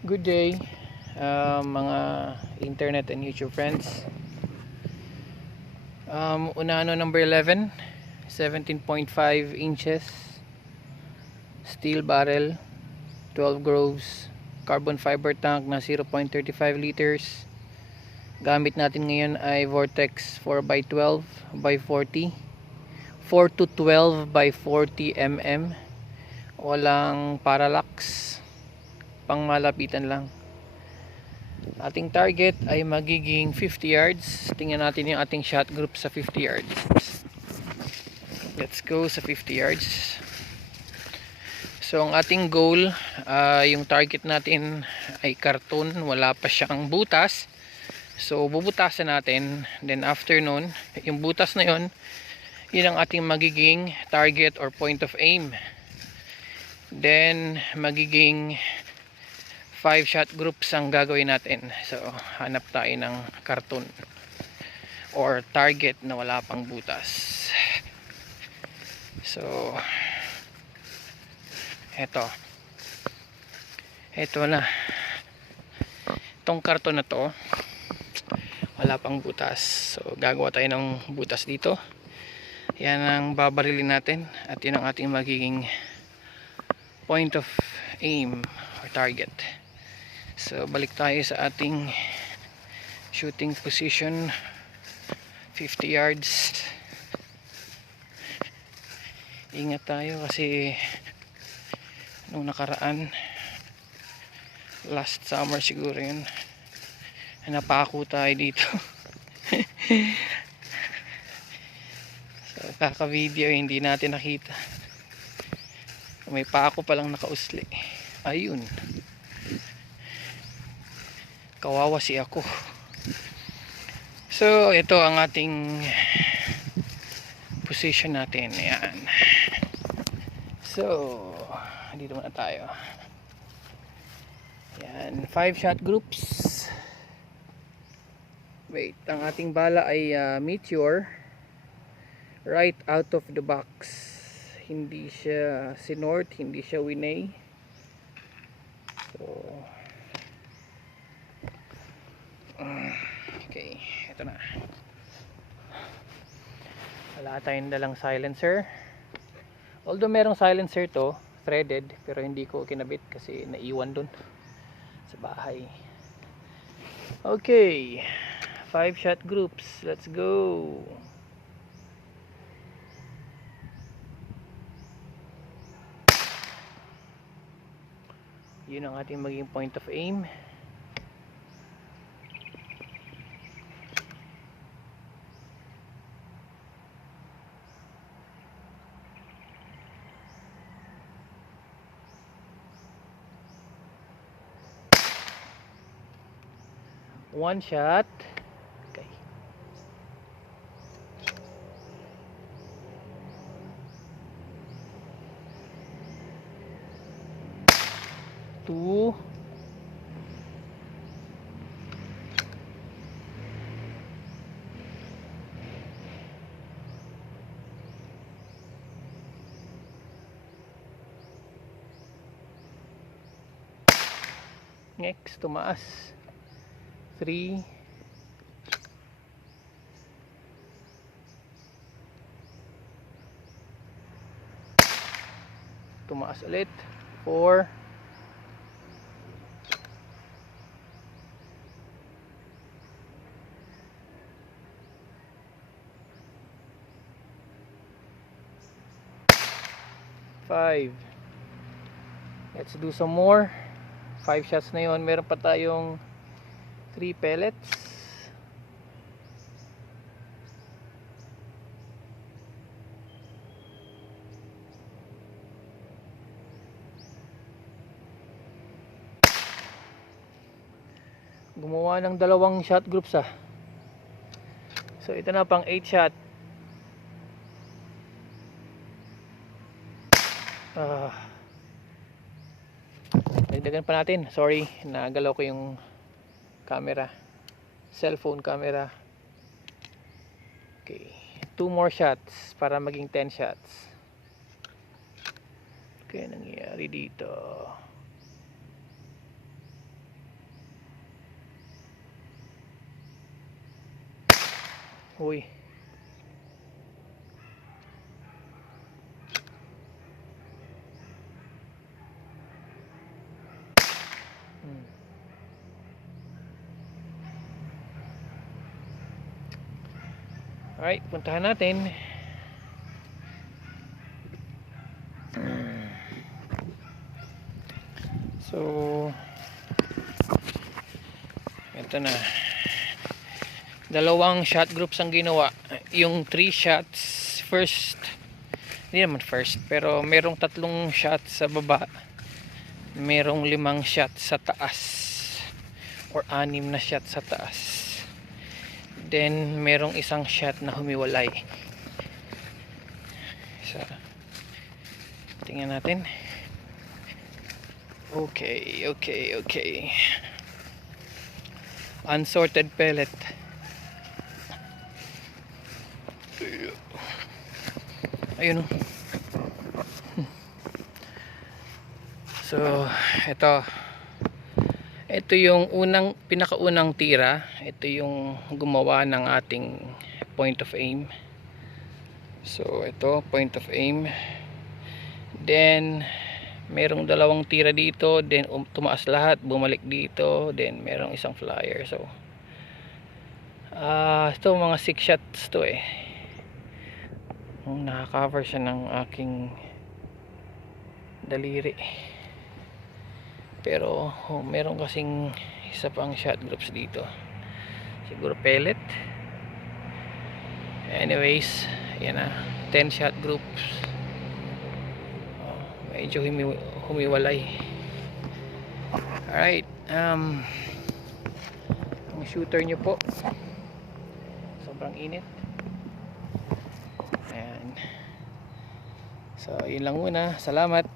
Good day, mga internet and YouTube friends. Unano number 11, 17.5 inches steel barrel, 12 groves, carbon fiber tank na 0.35 liters. Gamit natin ngayon ay Vortex 4x12 by 40, 4 to 12 by 40 mm. Walang parallax, pang malapitan lang. Ating target ay magiging 50 yards. Tingnan natin yung ating shot group sa 50 yards. Let's go sa 50 yards. So ang ating goal, yung target natin ay karton, wala pa siyang butas. So bubutasan natin, then after nun, yung butas na yun, yun ang ating magiging target or point of aim. Then magiging 5 shot groups ang gagawin natin. So hanap tayo ng karton or target na wala pang butas. So eto na, itong karton na to wala pang butas. So gagawa tayo ng butas dito. Yan ang babarilin natin at yun ang ating magiging point of aim or target. So balik tayo sa ating shooting position, 50 yards. Ingat tayo kasi nung nakaraan, last summer siguro yun, napako tayo dito. So kaka video hindi natin nakita, may pako palang nakausli. Ayun, kawawa si ako. So ito ang ating position natin. Ayan. So dito muna tayo. Ayan, 5 shot groups. Wait, ang ating bala ay Meteor, right out of the box. Hindi siya Sinort, hindi siya Winay. So okay, ito na. Wala tayong dalang silencer. Although merong silencer to, threaded, pero hindi ko kinabit kasi naiwan dun sa bahay. Okay, 5 shot groups. Let's go. Yun ang ating maging point of aim. One shot. Okay. Two. Next, tumaas. 3. Tumaas ulit. 4. Five. Let's do some more. 5 shots na yun. Meron pa tayong 3 pellets. Gumawa ng dalawang shot groups So ito na pang 8 shot. Dagdagan pa natin. Sorry, nagalaw ko yung camera, cellphone camera. Okay, 2 more shots para maging 10 shots. Okay, nangyayari dito. Uy. Alright, puntahan natin. So, ito na. Dalawang shot groups ang ginawa. Yung 3 shots first, hindi naman first, pero merong 3 shots sa baba, merong 5 shots sa taas, or 6 na shots sa taas. Then merong isang shot na humiwalay. So, tingnan natin. Okay. Unsorted pellet. Ayun. So, ito yung pinakaunang tira. Ito yung gumawa ng ating point of aim. So, ito, point of aim. Then, merong 2 tira dito. Then, tumaas lahat, bumalik dito. Then, merong isang flyer. So, ito mga 6 shots to eh. Nakakover siya ng aking daliri. Pero meron kasing isa pang shot groups dito, siguro pellet. Anyways, yan na, 10 shot groups. Medyo humiwalay. Alright, ang shooter nyo po, sobrang init. Ayan. So yun lang muna, salamat.